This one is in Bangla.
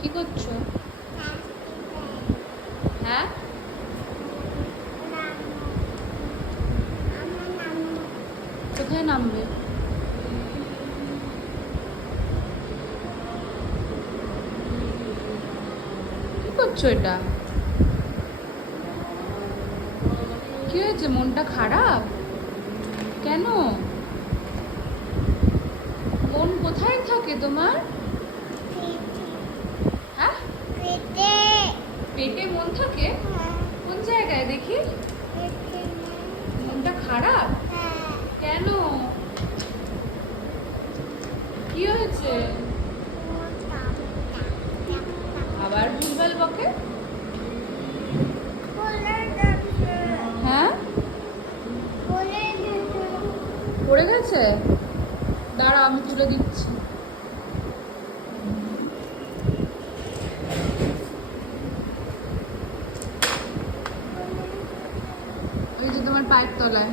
কি করছো? হ্যাঁ, কোথায় নামবে? কি করছো এটা? কি হয়েছে, মনটা খারাপ কেন? মন কোথায় থাকে তোমার? হ্যাঁ, পেটে মন থাকে? কোন জায়গায় দেখি? মনটা খারাপ কেন? কি হয়েছে? আবার ভুলভাল বকে? হ্যাঁ, পড়ে গেছে? দাঁড়া, আমি তুলে দিচ্ছি। ওই যে তোমার পায়ের তলায়।